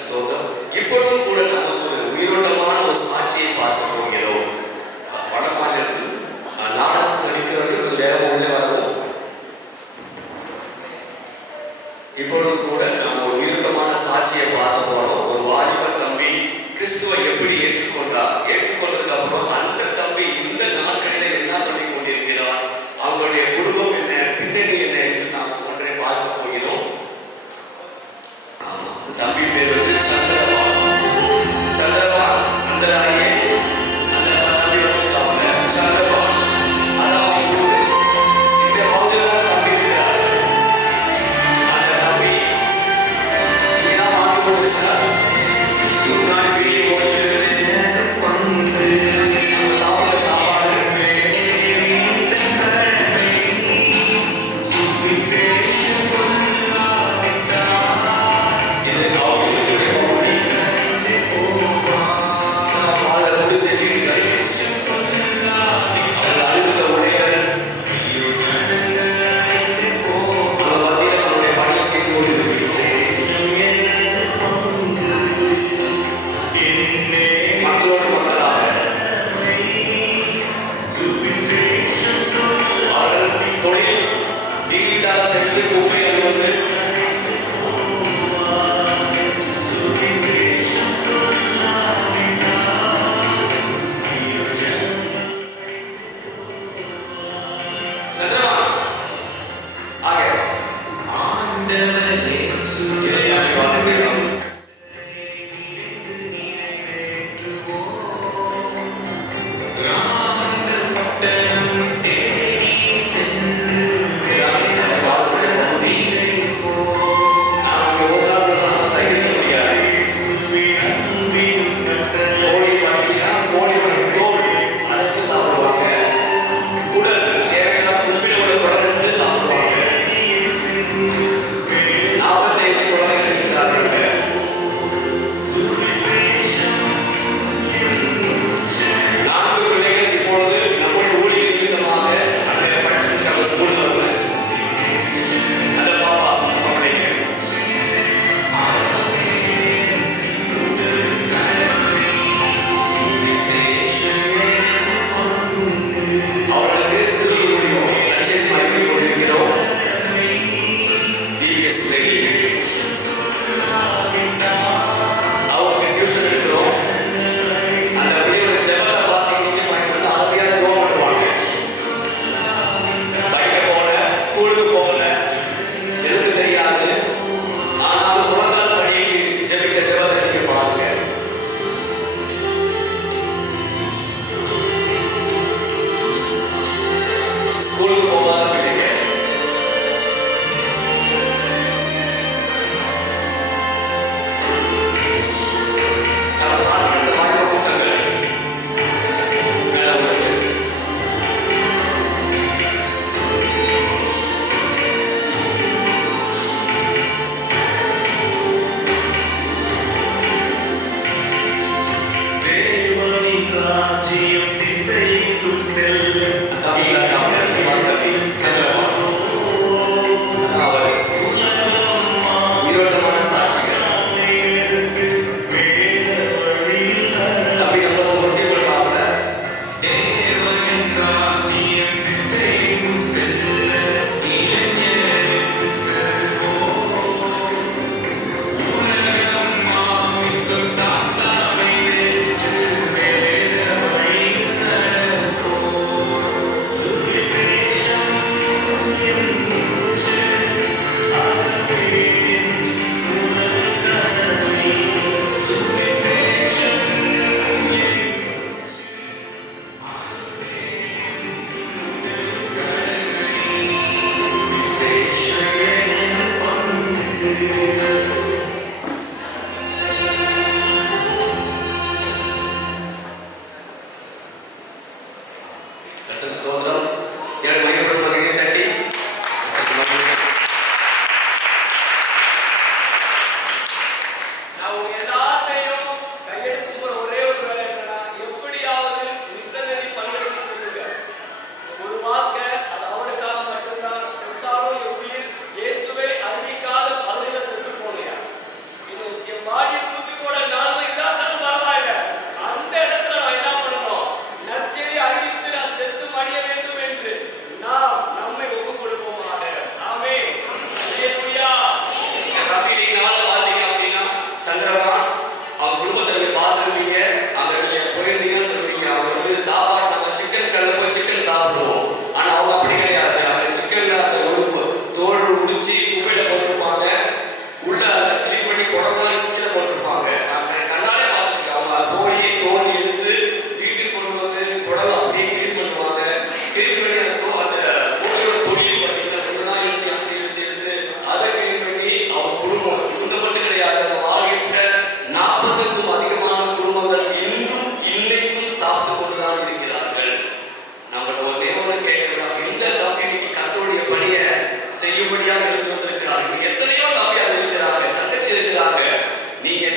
ஸ்தோத்திரம். இப்பொழுதும் கூட நமக்கு ஒரு உயிரோட்டமான ஒரு சாட்சியை பார்க்க போகிறோம். வட மாநிலத்தில் நாடகத்தில் நடிக்கிறவர்கள் வேகம் உள்ளே வரவும். இப்பொழுதும் கூட நாம் ஒரு உயிரோட்டமான சாட்சியை பார்க்க போறோம். ஒரு வாலிப தம்பி கிறிஸ்துவை எப்படி ஏற்றுக்கொண்டார், ஏற்றுக்கொண்டதுக்கு அப்புறம் அந்த தம்பி இந்த நாட்களிலே என்ன பண்ணி கொண்டிருக்கிறார், அவங்களுடைய குடும்பம் என்ன, பின்னணி என்ன என்று நாம் ஒன்றை பார்க்க போகிறோம். தம்பி பேர் வந்து சந்திரபால். சந்திரபால் நந்தராயே, நந்தராயே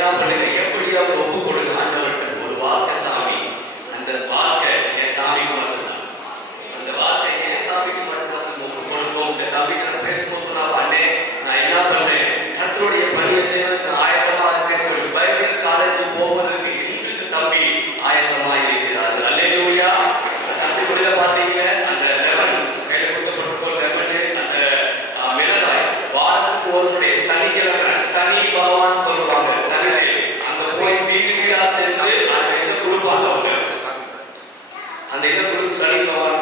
என்ன பண்ணுங்க, எப்படியாவது ஒப்பு கொடுங்க ஆண்டவர்கிட்ட. ஒரு வாழ்க்கை சாமி, அந்த வாழ்க்கை என் சாமிக்கு மட்டும்தான், அந்த வாழ்க்கை என் சாமிக்கு மட்டும்தான் சொல்லி ஒப்பு கொடுப்போம். இந்த தம்பிக்கு நான் பேசும்போது சொன்னா, அண்ணே நான் என்ன பண்ணேன், கர்த்தருடைய பணியை செய்வதற்கு நான் ஆயத்தமா இருக்கேன் சொல்லி பைபிள் காலேஜ் போவதற்கு இன்றைக்கு தம்பி ஆயத்தமா இருக்கிறார். அல்லேலூயா. தம்பி கூட பார்த்தீங்க, அந்த லெமன் கையில் கொடுக்கப்பட்டிருக்கோம், லெமன் அந்த மிளகாய் வாரத்துக்கு ஒரு முறை சனிக்கிழமை சனி பகவான் சொல்லுவாங்க, சனிலே அங்க போய் வீடு வீடா சென்று அந்த இதை கொடுப்பாங்க. அவங்க அந்த இதை கொடுத்து சனி பகவான்